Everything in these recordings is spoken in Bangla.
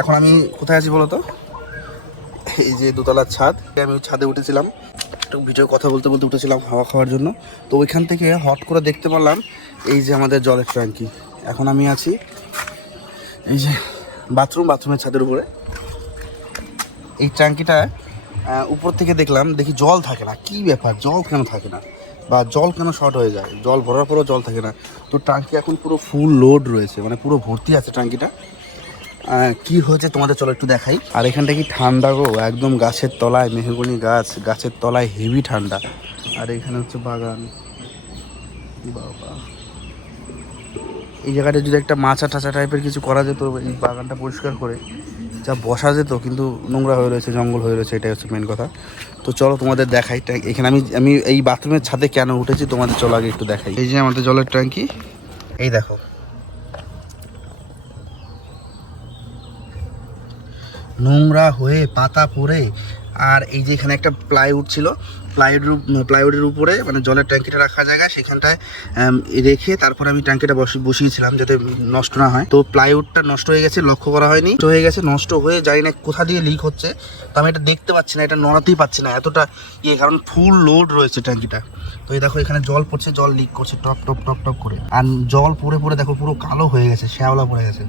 এখন আমি কোথায় আছি বলো তো এই যে দোতলার ছাদ। আমি ছাদে উঠেছিলাম। একটু ভিডিও কথা বলতে বলতে উঠেছিলাম হাওয়া খাওয়ার জন্য। তো ওইখান থেকে হট করে দেখতে পারলাম এই যে আমাদের জলের ট্যাঙ্কি। এখন আমি আছি এই যে বাথরুম, বাথরুমের ছাদের উপরে। এই ট্যাঙ্কিটা উপর থেকে দেখলাম দেখি জল থাকে না। কি ব্যাপার? জল কেন থাকে না? বা জল কেন শর্ট হয়ে যায়? জল ভরার পরেও জল থাকে না। তো ট্যাঙ্কি এখন পুরো ফুল লোড রয়েছে। মানে পুরো ভর্তি আছে ট্যাঙ্কিটা। কি হয়েছে তোমাদের চলো একটু দেখাই। আর এখানটা কি ঠান্ডা গো? একদম গাছের তলায়, মেহগনি গাছ, গাছের তলায় হেভি ঠান্ডা। আর এখানে হচ্ছে বাগান। বাবা। এই জায়গাটা যদি একটা মাছা টাচা টাইপের কিছু করা যেত, এই বাগানটা পরিষ্কার করে, যা বসা যেত, কিন্তু নোংরা হয়ে রয়েছে, জঙ্গল হয়ে রয়েছে, এটাই হচ্ছে মেন কথা। তো চলো তোমাদের দেখাই এখানে আমি আমি এই বাথরুমের ছাদে কেন উঠেছি, তোমাদের চলো আগে একটু দেখাই। এই যে আমাদের জলের ট্যাঙ্কি এই দেখো। নোংরা হয়ে পাতা পড়ে, আর এই যে এখানে একটা প্লাইউড ছিল প্লাইউডের প্লাইউডের উপরে মানে জলের ট্যাঙ্কিটা রাখা জায়গা, সেখানটায় রেখে তারপর আমি ট্যাঙ্কিটা বসি, বসিয়েছিলাম যাতে নষ্ট না হয়। তো প্লাইউডটা নষ্ট হয়ে গেছে, লক্ষ্য করা হয়নি। হয়ে গেছে, নষ্ট হয়ে জানি না কোথা দিয়ে লিক হচ্ছে, তো আমি এটা দেখতে পাচ্ছি না, এটা নড়াতেই পাচ্ছি না, এতটা ইয়ে কারণ ফুল লোড রয়েছে ট্যাঙ্কিটা। তো এই দেখো, এখানে জল পড়ছে, জল লিক করছে, টপ টপ টপ টপ করে। আর জল পড়ে পড়ে দেখো পুরো কালো হয়ে গেছে, শ্যাওলা পড়ে গেছে।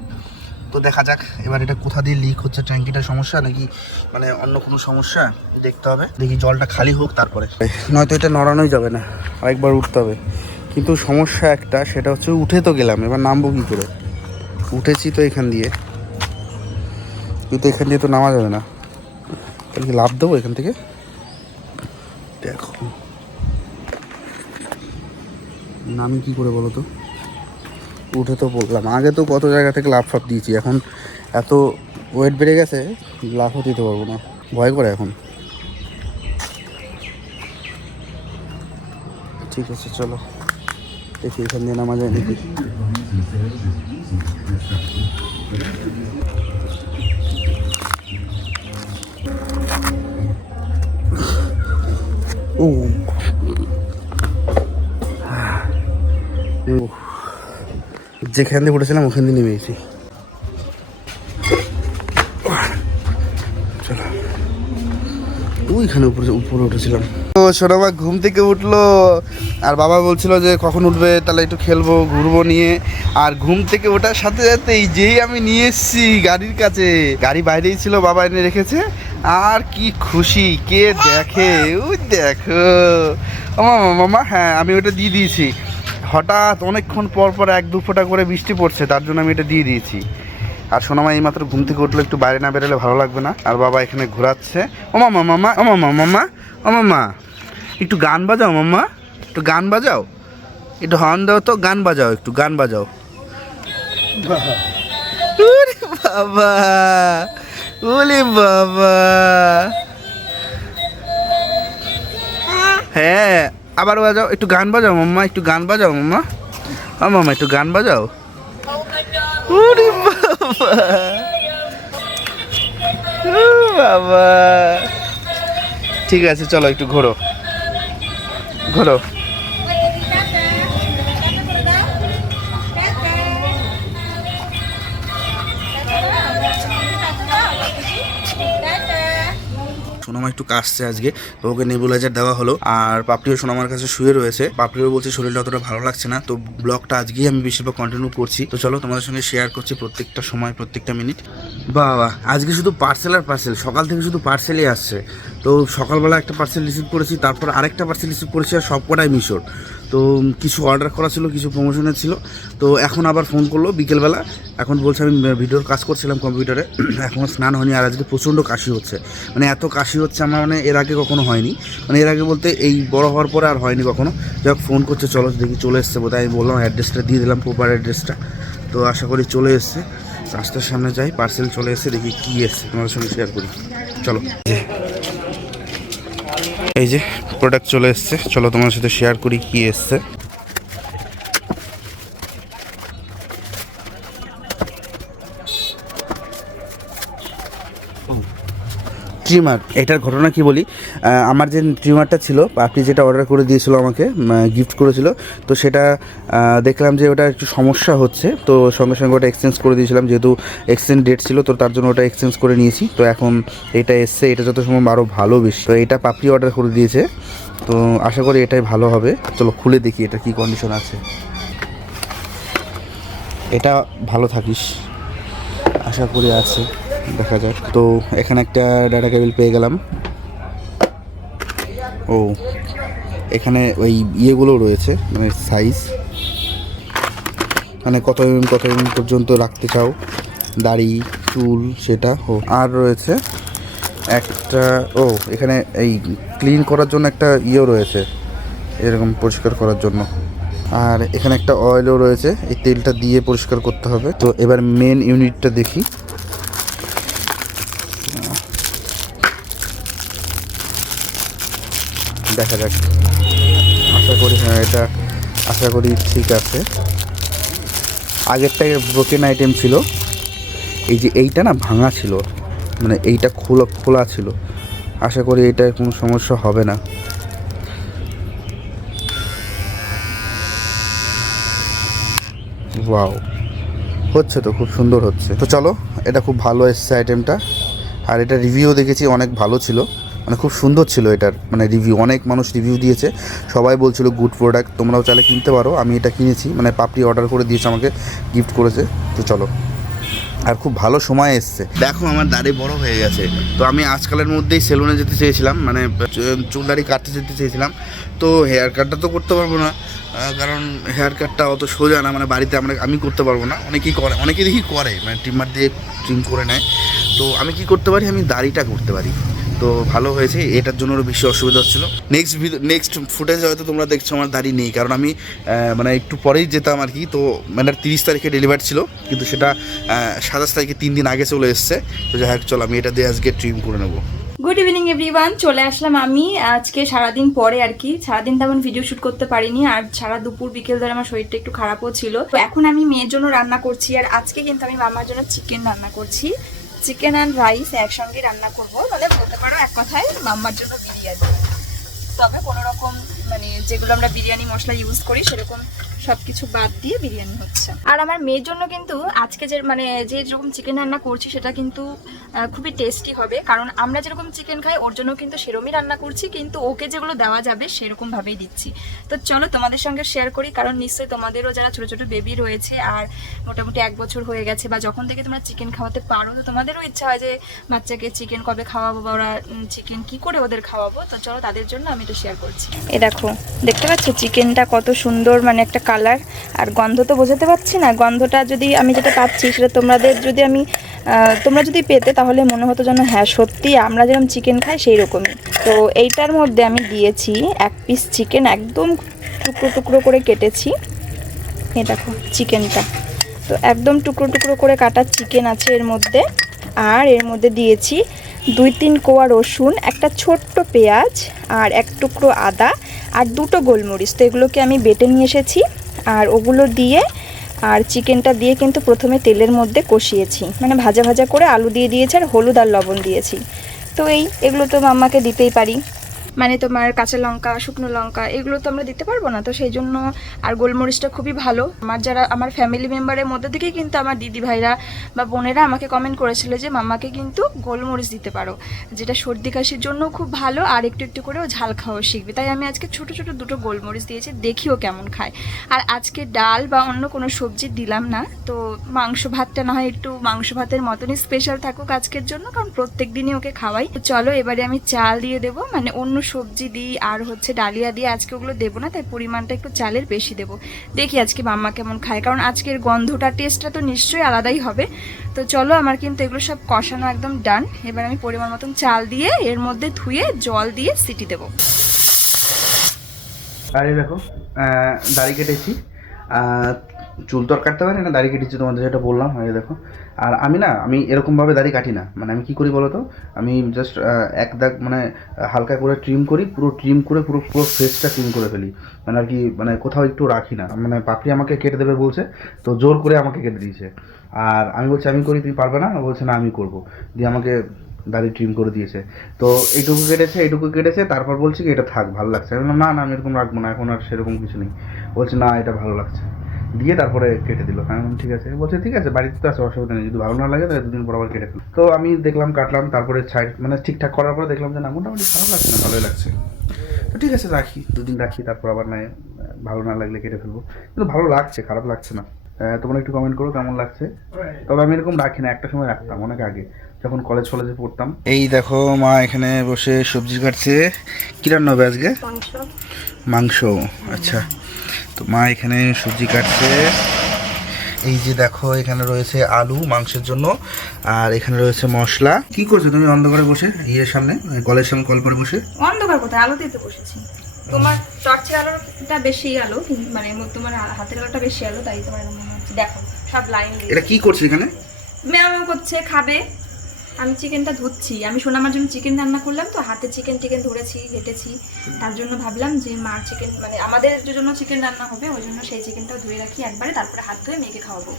তো দেখা যাক, এবার এটা কোথা দিয়ে লিক হচ্ছে, ট্যাঙ্কিটার সমস্যা নাকি মানে অন্য কোনো সমস্যা, দেখতে হবে। দেখি জলটা খালি হোক, তারপরে। নয়তো এটা নড়ানোই যাবে না, আরেকবার উঠতে হবে। কিন্তু সমস্যা একটা, সেটা হচ্ছে উঠে তো গেলাম, এবার নামবো কী করে? উঠেছি তো এখান দিয়ে। কিন্তু এখান দিয়ে তো নামা যাবে না। তাহলে কি লাভ দেবো এখান থেকে? দেখো। নামি কি করে বলো তো? উঠে তো বললাম। আগে তো কত জায়গা থেকে লাভ ফাপ দিয়েছি, এখন এত ওয়েট বেড়ে গেছে লাভও দিতে পারব না। ভয় করে এখন। ঠিক আছে, চলো। দেখি এখান দিয়ে নামা যায় নাকি। ও যেখান দিয়ে উঠেছিলাম, ওখান দিয়ে নেমে গেছি ওইখানে উপরে উপরে উঠেছিলাম। তো সোনামা ঘুম থেকে উঠল, আর বাবা বলছিল যে কখন উঠবে, তাহলে একটু খেলব, ঘুরবো নিয়ে। আর ঘুম থেকে ওঠার সাথে সাথে এই যেই আমি নিয়ে এসেছি গাড়ির কাছে, গাড়ি বাইরেই ছিল, বাবা এনে রেখেছে। আর কি খুশি, কে দেখে? ওই দেখো। মামা মামা হ্যাঁ আমি ওটা দিয়ে দিয়েছি। হঠাৎ অনেকক্ষণ পর পর এক দু ফোঁটা করে বৃষ্টি পড়ছে, তার জন্য আমি এটা দিয়ে দিয়েছি। আর সোনামা এই মাত্র ঘুম থেকে উঠলে একটু বাইরে না বেরোলে ভালো লাগবে না। আর বাবা এখানে ঘোরাচ্ছে। ও মামা মামা, ও মামা মামা, ও মামা, একটু গান বাজাও মাম্মা একটু গান বাজাও। একটু হর্ন দাও তো, গান বাজাও একটু, গান বাজাও। বাবা বাবা। হ্যাঁ আবার বাজাও, একটু গান বাজাও মাম্মা, একটু গান বাজাও মাম্মা। আমার মামা একটু গান বাজাও। ওরে বাবা। বাবা। ঠিক আছে, চলো একটু ঘোরো। ঘোরো। সোনামা একটু কাশছে আজকে, তো ওকে নেবুলাইজার দেওয়া হলো। আর পাপড়িও সোনামার কাছে শুয়ে রয়েছে। পাপড়িও বলছে শরীরটা অতটা ভালো লাগছে না, তো ব্লগটা আজকেই আমি বেশিরভাগ কন্টিনিউ করছি। তো চলো তোমাদের সঙ্গে শেয়ার করছি প্রত্যেকটা সময়, প্রত্যেকটা মিনিট বাবা, আজকে শুধু পার্সেল আর পার্সেল সকাল থেকে শুধু পার্সেলই আসছে। তো সকালবেলা একটা পার্সেল রিসিভ করেছি, তারপর আরেকটা পার্সেল রিসিভ করেছি আর সব কটাই মিশোর। তো কিছু অর্ডার করা ছিল, কিছু প্রমোশনের ছিল। তো এখন আবার ফোন করল বিকেলবেলা। এখন বলছে, আমি ভিডিওর কাজ করছিলাম কম্পিউটারে এখনও স্নান হয়নি আর আজকে প্রচণ্ড কাশি হচ্ছে। মানে এত কাশি হচ্ছে আমার মানে এর আগে কখনো হয়নি। মানে এর আগে বলতে এই বড় হওয়ার পরে আর হয়নি কখনো। যাক ফোন করছে, চলো দেখি চলে এসছে বোধহয়। আমি বললাম অ্যাড্রেসটা দিয়ে দিলাম প্রপার অ্যাড্রেসটা তো আশা করি চলে এসছে। রাস্তার সামনে যাই পার্সেল চলে এসছে, দেখি কী এসছে। তোমাদের সঙ্গে শেয়ার করি। চলো। এই যে প্রোডাক্ট চলে এসছে। চলো তোমার সাথে শেয়ার করি কি এসছে। ট্রিমার এটার ঘটনা কি বলি? আমার যে ট্রিমারটা ছিল, আপনি যেটা অর্ডার করে দিয়েছিল আমাকে গিফট করেছিল, তো সেটা দেখলাম যে ওটা একটু সমস্যা হচ্ছে, তো সঙ্গে সঙ্গে ওটা এক্সচেঞ্জ করে দিয়েছিলাম, যেহেতু এক্সচেঞ্জ ডেট ছিল, তো তার জন্য ওটা এক্সচেঞ্জ করে নিয়েছি, তো এখন এটা এসছে, এটা যত সময় আরও ভালো বেশি। তো এটা পাপড়ি অর্ডার করে দিয়েছে, তো আশা করি এটাই ভালো হবে। চলো খুলে দেখি এটা কি কন্ডিশন আছে। এটা ভালো থাকিস, আশা করি আছে। দেখা যাক। তো এখানে একটা ডাটা কেবিল পেয়ে গেলাম। ও, এখানে ওই ইয়েগুলো রয়েছে মানে সাইজ মানে কত এম কত এম পর্যন্ত রাখতে চাও? দাড়ি, চুল, সেটা, ও। আর রয়েছে একটা, ও, এখানে এই ক্লিন করার জন্য একটা ইয়েও রয়েছে, এরকম পরিষ্কার করার জন্য। আর এখানে একটা অয়েলও রয়েছে, এই তেলটা দিয়ে পরিষ্কার করতে হবে। তো এবার মেন ইউনিটটা দেখি। দেখা যাক। আশা করি হ্যাঁ এটা আশা করি ঠিক আছে। আগেরটা ব্রোকেন আইটেম ছিল। এই যে এইটা না ভাঙা ছিল। মানে এইটা খোলা খোলা ছিল। আশা করি এটার কোনো সমস্যা হবে না। ওয়াও হচ্ছে তো, খুব সুন্দর হচ্ছে। তো চলো, এটা খুব ভালো এসছে আইটেমটা আর এটা রিভিউ দেখেছি, অনেক ভালো ছিল। মানে খুব সুন্দর ছিল এটার মানে রিভিউ অনেক মানুষ রিভিউ দিয়েছে। সবাই বলছিল গুড প্রোডাক্ট তোমরাও চাইলে কিনতে পারো। আমি এটা কিনেছি মানে পাপড়ি অর্ডার করে দিয়েছে, আমাকে গিফট করেছে। তো চলো। আর খুব ভালো সময় এসছে। দেখো, আমার দাড়ি বড় হয়ে গেছে। তো আমি আজকালের মধ্যেই সেলুনে যেতে চেয়েছিলাম মানে চুল দাড়ি কাটতে যেতে চেয়েছিলাম। তো হেয়ার কাটটা তো করতে পারব না কারণ হেয়ার কাটটা অত সোজা না মানে বাড়িতে আমরা, আমি করতে পারব না। অনেকেই করে অনেকে দেখি করে মানে ট্রিমার দিয়ে ট্রিম করে নেয়। তো আমি কি করতে পারি? আমি দাড়িটা করতে পারি। তো ভালো হয়েছে, এটার জন্য বেশি অসুবিধা হচ্ছিল। নেক্সট নেক্সট ফুটেজ হয়তো তোমরা দেখছ, আমার দাড়ি নেই, কারণ আমি মানে একটু পরেই যেতাম আর কি, তো মানে তিরিশ তারিখে ডেলিভার ছিল, কিন্তু সেটা সাতাশ তারিখে তিন দিন আগে চলে এসছে, তো যাই হোক, চল আমি এটা দিয়ে আজকে ট্রিম করে নেব। গুড ইভিনিং এভরিওয়ান চলে আসলাম আমি, আজকে সারাদিন পরে আর কি, সারাদিন তেমন ভিডিও শুট করতে পারিনি, আর সারা দুপুর, বিকেল ধরে আমার শরীরটা একটু খারাপও ছিল। তো এখন আমি মেয়ের জন্য রান্না করছি, আর আজকে কিন্তু আমি মামার জন্য চিকেন রান্না করছি। চিকেন অ্যান্ড রাইস একসঙ্গে রান্না করব। মানে বলতে পারো এক কথায় মাম্মার জন্য বিরিয়ানি। তবে কোনো রকম মানে যেগুলো আমরা বিরিয়ানি মশলা ইউজ করি সেরকম সবকিছু বাদ দিয়ে বিরিয়ানি হচ্ছে। আর আমার মেয়ের জন্য কিন্তু আজকে যে মানে যে যেরকম চিকেন রান্না করছি সেটা কিন্তু খুবই টেস্টি হবে। কারণ আমরা যেরকম চিকেন খাই ওর জন্য কিন্তু সেরমই রান্না করছি কিন্তু ওকে যেগুলো দেওয়া যাবে সেরকম ভাবেই দিচ্ছি। তো চলো তোমাদের সঙ্গে শেয়ার করি কারণ নিশ্চয়ই তোমাদেরও যারা ছোট ছোট বেবি রয়েছে আর মোটামুটি এক বছর হয়ে গেছে বা যখন থেকে তোমরা চিকেন খাওয়াতে পারো তো তোমাদেরও ইচ্ছা হয় যে বাচ্চাকে চিকেন কবে খাওয়াবো বা ওরা চিকেন কি করে ওদের খাওয়াবো? তো চলো তাদের জন্য আমি এটা শেয়ার করছি। এ দেখো দেখতে পাচ্ছ চিকেনটা কত সুন্দর মানে একটা কালার আর গন্ধ তো বোঝাতে পারছি না। গন্ধটা যদি আমি যেটা পাচ্ছি সেটা তোমাদের যদি আমি তোমরা যদি পেতে তাহলে মনে হতো যেন হ্যাঁ সত্যি আমরা যেরকম চিকেন খাই সেই রকমই তো এইটার মধ্যে আমি দিয়েছি এক পিস চিকেন একদম টুকরো টুকরো করে কেটেছি। এ দেখো চিকেনটা তো একদম টুকরো টুকরো করে কাটা চিকেন আছে এর মধ্যে। আর এর মধ্যে দিয়েছি দুই তিন কোয়া রসুন, একটা ছোট্ট পেঁয়াজ আর এক টুকরো আদা আর দুটো গোলমরিচ। তো এগুলোকে আমি বেটে নিয়ে এসেছি। আর ওগুলো দিয়ে আর চিকেনটা দিয়ে কিন্তু প্রথমে তেলের মধ্যে কষিয়েছি। মানে ভাজা ভাজা করে আলু দিয়ে দিয়েছি আর হলুদ আর লবণ দিয়েছি। তো এই, এগুলো তো আমাকে দিতেই পারি। মানে তোমার কাঁচা লঙ্কা, শুকনো লঙ্কা, এগুলো তো আমরা দিতে পারব না, তো সেই জন্য আর গোলমরিচটা খুবই ভালো। আমার যারা, আমার ফ্যামিলি মেম্বারের মধ্যে থেকে কিন্তু আমার দিদি ভাইরা বা বোনেরা আমাকে কমেন্ট করেছিল যে মামাকে কিন্তু গোলমরিচ দিতে পারো, যেটা সর্দি কাশির জন্য খুব ভালো আর একটু একটু করেও ঝাল খাওয়া শিখবে। তাই আমি আজকে ছোট ছোট দুটো গোলমরিচ দিয়েছি দেখিও কেমন খায়। আর আজকে ডাল বা অন্য কোনো সবজি দিলাম না, তো মাংস ভাতটা না হয় একটু মাংস ভাতের মতনই স্পেশাল থাকুক আজকের জন্য, কারণ প্রত্যেক দিনই ওকে খাওয়াই। চলো এবারে আমি চাল দিয়ে দেবো মানে অন্য সবজি দিই আর হচ্ছে ডালিয়া দিয়ে আজকে ওগুলো দেবো না, তাই পরিমাণটা একটু চালের বেশি দেবো। দেখি আজকে মাম্মা কেমন খায়, কারণ আজকের গন্ধটা টেস্টটা তো নিশ্চয়ই আলাদাই হবে। তো চলো আমার কিন্তু এগুলো সব কষানো একদম ডান এবার আমি পরিমাণ মতন চাল দিয়ে এর মধ্যে ধুয়ে জল দিয়ে সিটি দেবো। আর দেখো দাড়ি কেটেছি। চুল তো আর পারি না, দাড়ি কেটেছি তোমাদের যেটা বললাম, এই দেখো। আর আমি না, আমি এরকমভাবে দাড়ি কাটি না। মানে আমি কি করি বলো তো আমি জাস্ট এক দাগ মানে হালকা করে ট্রিম করি, পুরো ট্রিম করে পুরো পুরো ফেসটা ট্রিম করে ফেলি। মানে আর কি মানে কোথাও একটু রাখি না। মানে পাপড়ি আমাকে কেটে দেবে বলছে, তো জোর করে আমাকে কেটে দিয়েছে। আর আমি বলছি, আমি করি, তুমি পারবে না? বলছে, না, আমি করব। দিয়ে আমাকে দাড়ি ট্রিম করে দিয়েছে। তো এইটুকু কেটেছে এইটুকু কেটেছে, তারপর বলছে কি, এটা থাক, ভালো লাগছে। আমি না না, আমি এরকম রাখব না, এখন আর সেরকম কিছু নেই। বলছে, না, এটা ভালো লাগছে। দিয়ে তারপরে কেটে দিল। আমি বললাম, ঠিক আছে। বলছে ঠিক আছে বাড়িতে তো আছে অসুবিধা নেই। যদি ভালো না লাগে তাহলে দুদিন পর আবার কেটে ফেলো। তো আমি দেখলাম কাটলাম তারপরে সাইড মানে ঠিকঠাক করার পরে দেখলাম যে না মোটামুটি খারাপ লাগছে না ভালোই লাগছে। তো ঠিক আছে রাখি দুদিন রাখি তারপর আবার নাই ভালো না লাগলে কেটে ফেলব। কিন্তু ভালো লাগছে খারাপ লাগছে না। তোমরা একটু কমেন্ট করো কেমন লাগছে। তবে আমি এরকম রাখি না একটা সময় রাখতাম অনেক আগে যখন কলেজ কলেজে পড়তাম। এই দেখো মা এখানে বসে সবজি কাটছে। কি রান্না হবে আজকে? মাংস আচ্ছা। তো মা এখানে সবজি কাটছে। এই যে দেখো এখানে রয়েছে আলু মাংসের জন্য আর এখানে রয়েছে মশলা। কি করছ তুমি অন্ধকারে বসে ইয়ের সামনে কলের সামনে কল করে বসে? অন্ধকার কোথায়? আলোতে দিতে বসেছি। তোমার টর্চের আলোটা বেশি আলো মানে তোমার হাতের আলোটা বেশি আলো তাই তোমার মনে হচ্ছে। দেখো সব লাইন এটা কি করছে এখানে? ম্যাম করছে খাবে। আমি চিকেনটা ধুচ্ছি। আমি সোনামার জন্য চিকেন রান্না করলাম তো হাতে চিকেন টিকেন ধরেছি কেটেছি। তার জন্য ভাবলাম যে মার চিকেন মানে আমাদের জন্য চিকেন রান্না হবে ওই জন্য সেই চিকেনটাও ধুয়ে রাখি একবারে তারপরে হাত ধুয়ে মেয়েকে খাওয়াবো।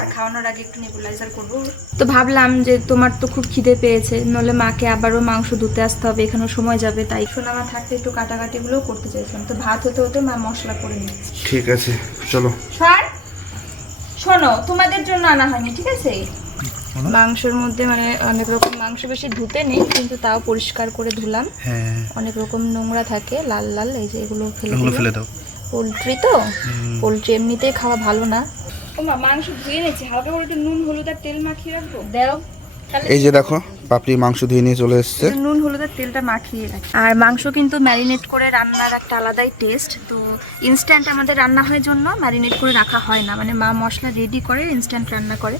আর খাওয়ানোর আগে একটু নেবুলাইজার করব। তো ভাবলাম যে তোমার তো খুব খিদে পেয়েছে নলে মাকে আবারও মাংস ধুতে আসতে হবে এখানেও সময় যাবে তাই সোনামা থাকতে একটু কাটাকাটিগুলোও করতে চাইছিলাম। তো ভাত হতে হতে মা মশলা করে নিচ্ছে ঠিক আছে চলো। সর শোনো তোমাদের জন্য আনা হয়নি ঠিক আছে? মাংসের মধ্যে মানে অনেক রকম মাংস বেশি ধুতে নেই কিন্তু তাও পরিষ্কার করে ধুলাম। হ্যাঁ। অনেক রকম নোংরা থাকে লাল লাল এই যে এগুলো ফেলে এগুলো ফেলে দাও। পোলট্রি তো? পোলট্রি এমনিতেই খাওয়া ভালো না। ও মা মাংস ধুয়ে নিয়েছি হালকা করে একটু নুন হলুদ আর তেল মাখিয়ে রাখব? দাও। এই যে দেখো পাপড়ি মাংস ধুয়ে নিয়ে চলে এসছে। নুন হলুদের তেলটা মাখিয়ে রাখি। আর মাংস কিন্তু ম্যারিনেট করে রান্নার একটা আলাদাই টেস্ট তো ইনস্ট্যান্ট আমাদের রান্না হয় জন্য ম্যারিনেট করে রাখা হয় না। মানে মা মশলা রেডি করে ইনস্ট্যান্ট রান্না করে।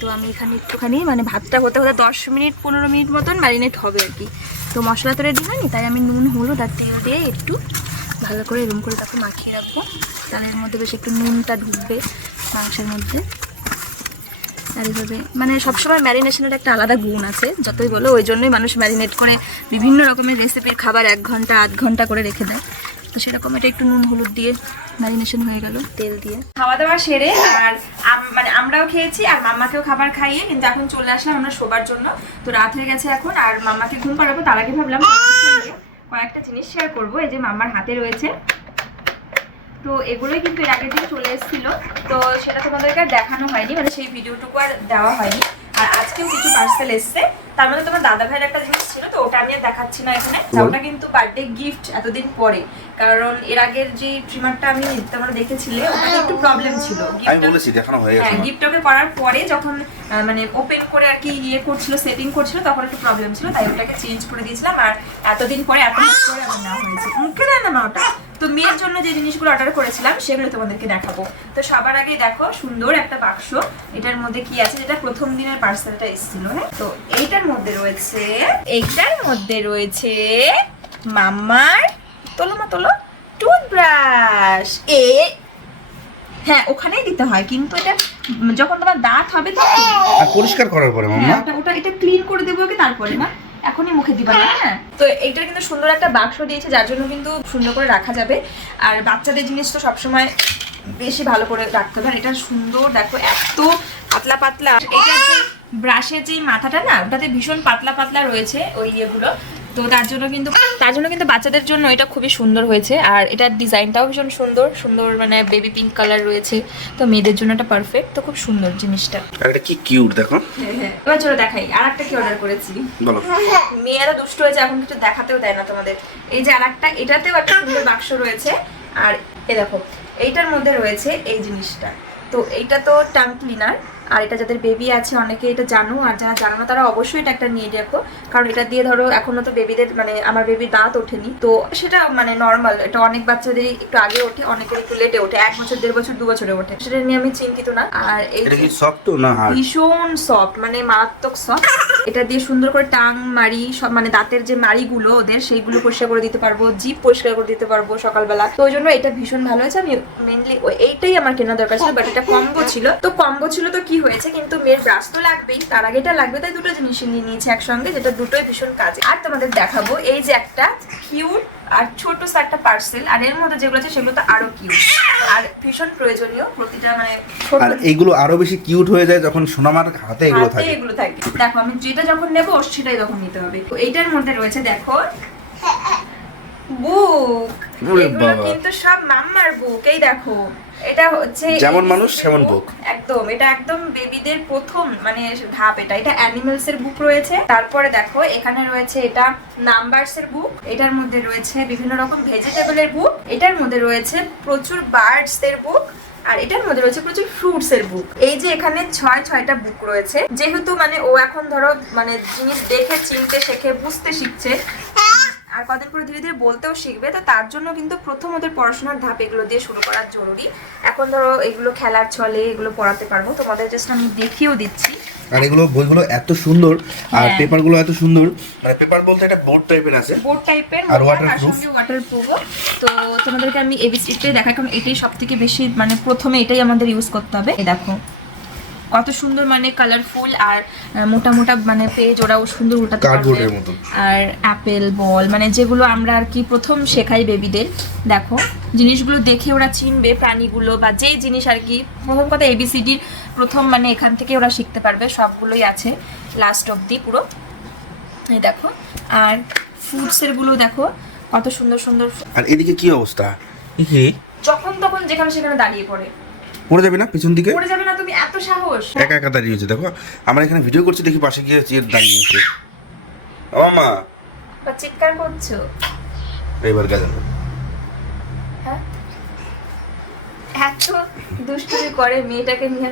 তো আমি এখানে একটুখানি মানে ভাতটা হতে হতে দশ মিনিট, পনেরো মিনিট মতন ম্যারিনেট হবে আর কি। তো মশলা তো রেডি হয়নি, তাই আমি নুন, হলুদ আর তেল দিয়ে একটু ভালো করে এরম করে তাকে মাখিয়ে রাখব। তাহলে এর মধ্যে বেশ একটু নুনটা ঢুকবে মাংসের মধ্যে। আর এইভাবে মানে সবসময় ম্যারিনেশনের একটা আলাদা গুণ আছে, যতই বলো, ওই জন্যই মানুষ ম্যারিনেট করে বিভিন্ন রকমের রেসিপির খাবার এক ঘণ্টা, আধ ঘণ্টা করে রেখে দেয়। তো সেরকম এটা একটু নুন, হলুদ দিয়ে ম্যারিনেশন হয়ে গেল, তেল দিয়ে। খাওয়া দাওয়া সেরে আর মানে আমরাও খেয়েছি আর মাম্মাকেও খাবার খাইয়ে কিন্তু এখন চলে আসলাম আমরা শোবার জন্য। তো রাত হয়ে গেছে এখন আর মাম্মাকে ঘুম পাড়াবো, তার আগে ভাবলাম কয়েকটা জিনিস শেয়ার করব, এই যে মাম্মার হাতে রয়েছে। তো এগুলোই কিন্তু এর আগের দিন চলে এসেছিল। তো সেটা তোমাদেরকে দেখানো হয়নি মানে সেই ভিডিওটুকু আর দেওয়া হয়নি। আর আজকেও কিছু পার্সেল এসছে। তার মধ্যে তোমার দাদা ভাইয়ের একটা জিনিস ছিল তো ওটা আমি আর দেখাচ্ছি না এখানে। ওটা কিন্তু বার্থডে গিফট এতদিন পরে। কারণ এর আগের যে ট্রিমারটা আমি তোমরা দেখেছিলে ওটা একটু প্রবলেম ছিল। আমি বলেছি দেখানো হয়ে হ্যাঁ গেছে গিফট ওকে করার পরে যখন মানে ওপেন করে আর কি ইয়ে করছিল সেটিং করছিল তখন একটু প্রবলেম ছিল তাই ওটাকে চেঞ্জ করে দিয়েছিলাম। আর এতদিন পরে এত পরে আমার নেওয়া হয়েছে। মুখে দেয় না মা ওটা? তো মেয়ের জন্য যে জিনিসগুলো অর্ডার করেছিলাম সেগুলো তোমাদেরকে দেখাবো। তো সবার আগে দেখো সুন্দর একটা বাক্স। এটার মধ্যে কি আছে? যেটা প্রথম দিনের পার্সেলটা এসেছিল হ্যাঁ? তো এইটার মধ্যে রয়েছে এইটার মধ্যে রয়েছে মাম্মার তোলো মা তোলো টুথব্রাশ এ হ্যাঁ ওখানেই দিতে হয় কিন্তু এটা যখন তোমার দাঁত হবে তখন পরিষ্কার করার পরে মাম্মা। হ্যাঁ ওটা এটা ক্লিন করে দেবো ওকে তারপরে না এখনই মুখে দিবা হ্যাঁ? তো এইটার কিন্তু সুন্দর একটা বাক্স দিয়েছে, যার জন্য কিন্তু সুন্দর করে রাখা যাবে। আর বাচ্চাদের জিনিস তো সবসময় বেশি ভালো করে রাখতে হবে। এটা সুন্দর, দেখো, এত পাতলা পাতলা। এটা ব্রাশের যে মাথাটা না, ওটাতে ভীষণ পাতলা পাতলা রয়েছে ওই ইয়েগুলো। তো তার জন্য কিন্তু তার জন্য কিন্তু বাচ্চাদের জন্য এটা খুবই সুন্দর হয়েছে। আর এটার ডিজাইনটাও ভীষণ সুন্দর সুন্দর মানে বেবি পিঙ্ক কালার রয়েছে। তো মেয়েদের জন্য এটা পারফেক্ট তো খুব সুন্দর জিনিসটা। আর এটা কি কিউট দেখো। এবার চলো দেখাই আর একটা কি অর্ডার করেছি? বলো। মেয়েরা দুষ্ট হয়েছে এখন কিছু দেখাতেও দেয় না তোমাদের। এই যে আর একটা এটাতেও একটা সুন্দর বাক্স রয়েছে। আর এ দেখো এইটার মধ্যে রয়েছে এই জিনিসটা। তো এইটা তো টাং ক্লিনার আর এটা যাদের বেবি আছে অনেকে এটা জানো আর যারা জানো না তারা অবশ্যই এটা একটা নিয়ে দেখো। কারণ এটা দিয়ে ধরো এখনও তো বেবিদের মানে আমার বেবির দাঁত ওঠেনি। তো সেটা মানে নর্মাল এটা অনেক বাচ্চাদেরই একটু আগে ওঠে অনেকের একটু লেটে ওঠে এক বছর দেড় বছর দু বছরে ওঠে। সেটা নিয়ে আমি চিন্তিত না। আর এই সফট না ভীষণ সফট মানে মারাত্মক সফট এটা দিয়ে সুন্দর করে টাং মারি সব মানে দাঁতের যে মাড়িগুলো ওদের সেইগুলো পরিষ্কার করে দিতে পারব জিপ পরিষ্কার করে দিতে পারব সকালবেলা। তো ওই জন্য এটা ভীষণ ভালো হয়েছে। আমি মেনলি এইটাই আমার কেনা দরকার ছিল বাট এটা কম্বো ছিল। তো কম্বো ছিল তো কি হয়েছে কিন্তু মেয়ের ব্রাশ তো লাগবেই তার আগে এটা লাগবে তাই দুটো জিনিস নিয়ে নিয়েছি একসঙ্গে যেটা দুটোই ভীষণ কাজে। আর তোমাদের দেখাবো এই যে একটা কিউট আর ছোট একটা পার্সেল আর এর মধ্যে যেগুলো আছে সেগুলো তো আরও কিউট আর ভীষণ প্রয়োজনীয় প্রতিটা মানে আর এইগুলো আরও বেশি কিউট হয়ে যায় যখন সোনামার হাতে এগুলো থাকে। এগুলো থাকে। দেখো আমি যেটা যখন নেব ওর সেটাই তখন নিতে হবে। তো এইটার মধ্যে রয়েছে দেখো বুক এগুলো কিন্তু সব মাম্মার বুক এই দেখো। এটা হচ্ছে যেমন মানুষ, সেমন book। একদম এটা একদম বেবিদের প্রথম মানে ধাপ এটা। এটা অ্যানিমালস এর বুক রয়েছে। তারপরে দেখো এখানে রয়েছে এটা নাম্বারস এর বুক এটার মধ্যে রয়েছে বিভিন্ন রকম ভেজিটেবলের বুক এটার মধ্যে রয়েছে প্রচুর বার্ডস এর বুক আর এটার মধ্যে রয়েছে প্রচুর ফ্রুটস এর বুক এই যে এখানে ছয় ছয়টা বুক রয়েছে। যেহেতু মানে ও এখন ধরো মানে জিনিস দেখে চিনতে শেখে বুঝতে শিখছে আর কদিন পরে ধীরে ধীরে বলতেও শিখবে তো তার জন্য কিন্তু প্রথম ওদের পড়াশোনার ধাপ এগুলো দিয়ে শুরু করা জরুরি। এখন ধরো এগুলো খেলার ছলে এগুলো পড়াতে পারব তোমাদের জাস্ট আমি দেখিয়েও দিচ্ছি। আর এগুলো বইগুলো এত সুন্দর আর হ্যাঁ। পেপারগুলো এত সুন্দর মানে পেপার বলতে এটা বোর্ড টাইপের আছে। বোর্ড টাইপের আর? সঙ্গে ওয়াটারপ্রুফও তো তোমাদেরকে আমি এবিসিটাই দেখাই কারণ এটাই সব থেকে বেশি মানে প্রথমে এটাই আমাদের ইউজ করতে হবে। এই দেখো কত সুন্দর মানে কালারফুল আর মোটা মোটা মানে পেজ ওরা সুন্দর উল্টাতে পারবে। আর অ্যাপেল বল মানে যেগুলো আমরা আর কি প্রথম শেখাই বেবিদের দেখো। জিনিসগুলো দেখে ওরা চিনবে প্রাণীগুলো বা যেই জিনিস আর কি প্রথম কথা এবিসিডির প্রথম মানে এখান থেকে ওরা শিখতে পারবে সবগুলোই আছে লাস্ট অবধি পুরো। এই দেখো আর ফ্রুটসেরগুলো দেখো কত সুন্দর সুন্দর আর এদিকে কি অবস্থা? যখন তখন যেখানে সেখানে দাঁড়িয়ে পড়ে। পড়ে যাবে না পিছন দিকে? পড়ে যাবে না তুমি এত সাহস। একা একা দাঁড়িয়ে হয়েছে দেখো। আমরা এখানে ভিডিও করছি দেখি পাশে গিয়ে চেয়ার দাঁড়িয়ে আছে ও মা! বা চিৎকার করছ? এবার হ্যাঁ? এত দুষ্টুমি করে মেয়েটাকে নিয়ে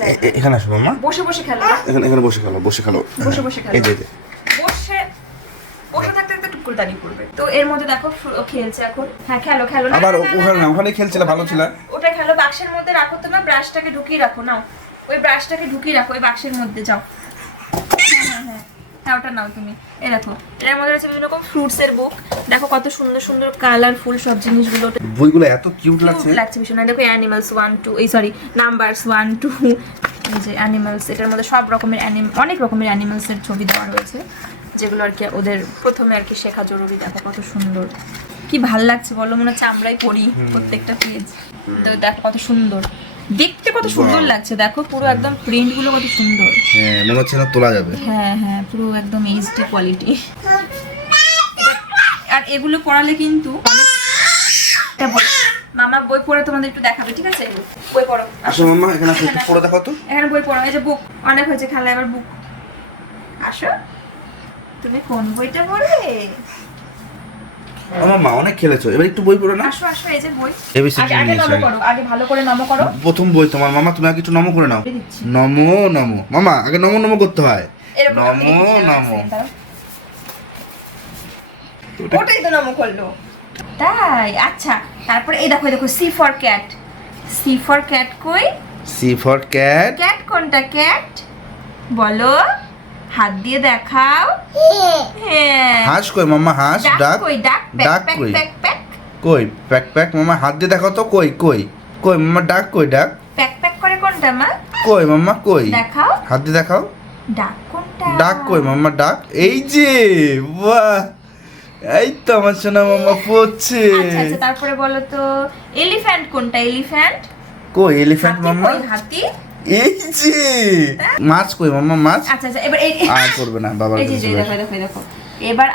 যায় এখানে আসো মামা বসে বসে খেলো এখানে এখানে বসে খেলো বসে খেলো। বসে বসে খেলো। এই যে। থাকতে থাকতে টুক করে দাঁড়িয়ে পড়বে তো এর মধ্যে দেখো খেলছে এখন। হ্যাঁ খেলো খেলো। না, আবার না, না, না, ওখানে না। না। ওখানে খেলছিল ভালো ছিল। ওটা খেলো বাক্সের মধ্যে রাখো তোমার ব্রাশটাকে ঢুকিয়ে রাখো নাও। ওই ব্রাশটাকে ঢুকিয়ে রাখো ওই বাক্সের মধ্যে যাও। হ্যাঁ হ্যাঁ হ্যাঁ। হ্যাঁ ওটা নাও তুমি। এই দেখো এর মধ্যে রয়েছে বিভিন্ন রকম ফ্রুটস এর বুক দেখো কত সুন্দর সুন্দর কালারফুল সব জিনিসগুলো। বইগুলো এত কিউট লাগছে। লাগছে ভীষণ। দেখো অ্যানিমালস ওয়ান টু এই সরি নাম্বারস ওয়ান টু এই যে অ্যানিমালস এটার মধ্যে সব রকমের অ্যানিম অনেক রকমের অ্যানিমালসের ছবি দেওয়া রয়েছে। যেগুলো আর কি ওদের প্রথমে আর কি শেখা জরুরি দেখো কত সুন্দর। কি ভালো লাগছে বলো? মনে হচ্ছে আমরাই পড়ি প্রত্যেকটা পেজ তো দেখো কত সুন্দর। দেখতে কত সুন্দর লাগছে দেখো পুরো একদম প্রিন্টগুলো কত সুন্দর। হ্যাঁ মনে হচ্ছে না তোলা যাবে। হ্যাঁ হ্যাঁ পুরো একদম এইচডি কোয়ালিটি আর এগুলো পড়ালে কিন্তু অনেক মামা বই পড়ে তোমাদের একটু দেখাবে ঠিক আছে? বই পড়ো। আসো মাম্মা এখানে আসো একটু পড়ে দেখো তো। এখানে বই পড়ো এই যে বুক অনেক হয়েছে খেলা এবার বুক আসো। তুমি কোন বইটা পড়বে? ও মাম্মা অনেক খেলেছো এবার একটু বই পড়ো না? আসো আসো এই যে বই। আগে আগে নিয়েছি নমো করো আগে ভালো করে নমো করো। প্রথম বই তোমার মামা তুমি আগে একটু নমো করে নাও। নমো নমো। মামা আগে নমো নমো করতে হয়। নমো নমো। ওটাই তো নমো করল। তাই আচ্ছা তারপরে এই দেখো এই দেখো C for cat C for cat কই? সি ফর ক্যাট ক্যাট কোনটা ক্যাট বলো। হাত দিয়ে দেখাও। হ্যাঁ। হাঁস কই মাম্মা হাঁস? ডাক কই ডাক ডাক কই? কই? প্যাক প্যাক মামা হাত দিয়ে দেখাও তো কই কই? কই মাম্মা ডাক কই ডাক? প্যাক প্যাক করে কোনটা মা? কই মাম্মা কই? দেখাও। হাত দিয়ে দেখাও। ডাক কোনটা? ডাক কই মাম্মা ডাক? এই যে বাহ! এই তো আমার সোনা মাম্মা পড়ছে। আচ্ছা আচ্ছা তারপরে বলো তো এলিফ্যান্ট কোনটা এলিফ্যান্ট কই এলিফ্যান্ট মাম্মা হাতি? এই যে মাছ কই মাম্মা মাছ? আচ্ছা আচ্ছা এবার এই আর করবে না বাবার এই যে দেখো দেখো দেখো। এবার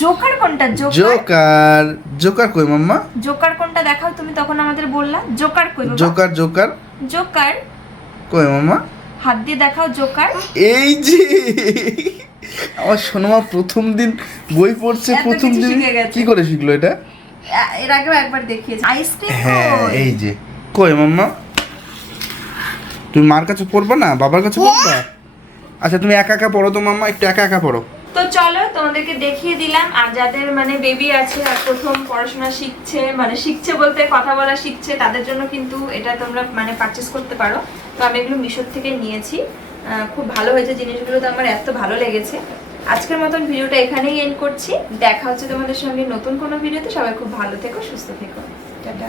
জোকার কোনটা? জোকার জোকার কই মাম্মা? জোকার কোনটা দেখাও তুমি তখন আমাদের বললা। জোকার কই জোকার জোকার। জোকার। কই মাম্মা? হাত দিয়ে দেখাও জোকার। এই যে আমার সোনামা প্রথম দিন বই পড়ছে প্রথম দিন। কি করে শিখলো এটা? এর আগেও একবার দেখিয়েছি। আইসক্রিম হ্যাঁ এই যে। কই মাম্মা? তুমি মার কাছে পড়বা না? বাবার কাছে পড়বা? আচ্ছা তুমি একা একা পড়ো তো মাম্মা একটু একা একা পড়ো। তো চলো তোমাদেরকে দেখিয়ে দিলাম আর যাদের মানে বেবি আছে আর প্রথম পড়াশোনা শিখছে মানে শিখছে বলতে কথা বলা শিখছে তাদের জন্য কিন্তু এটা তোমরা মানে পারচেস করতে পারো। তো আমি এগুলো মিশোর থেকে নিয়েছি। খুব ভালো হয়েছে জিনিসগুলো তো আমার এত ভালো লেগেছে। আজকের মতন ভিডিওটা এখানেই এন্ড করছি। দেখা হচ্ছে তোমাদের সঙ্গে নতুন কোনো ভিডিওতে। সবাই খুব ভালো থেকো সুস্থ থেকো। টাটা।